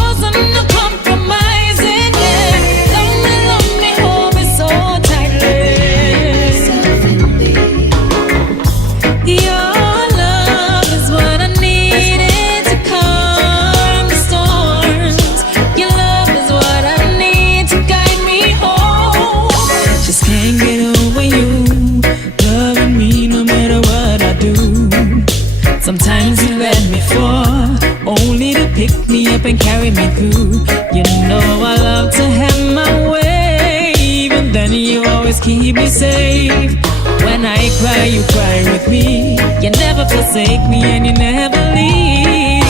chosen, no compromising. Yeah. Love me, hold me so tightly. Your love is what I needed to calm the storms. Your love is what I need to guide me home. Just can't get over you loving me no matter what I do. Sometimes you let me fall, only to pick me up and carry me through. You know I love to have my way, even then you always keep me safe. When I cry, you cry with me. You never forsake me and you never leave.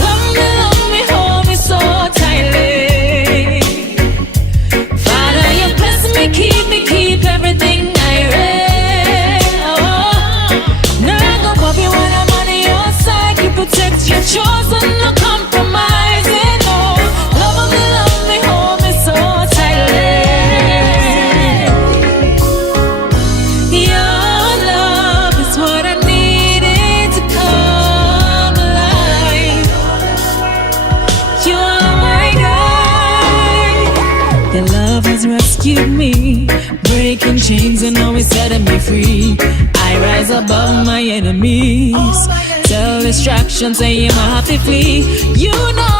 Love me, hold me so tightly. Father, you bless me, keep everything I read. Now I go puppy when I'm on your side. You protect your chosen, no compromising. Oh, love me, hold me so tightly. Your love is what I needed to come alive. You are my guide. Your love has rescued me, breaking chains and always setting me free. I rise above my enemies. Tell distractions, say I'm happy flee. You know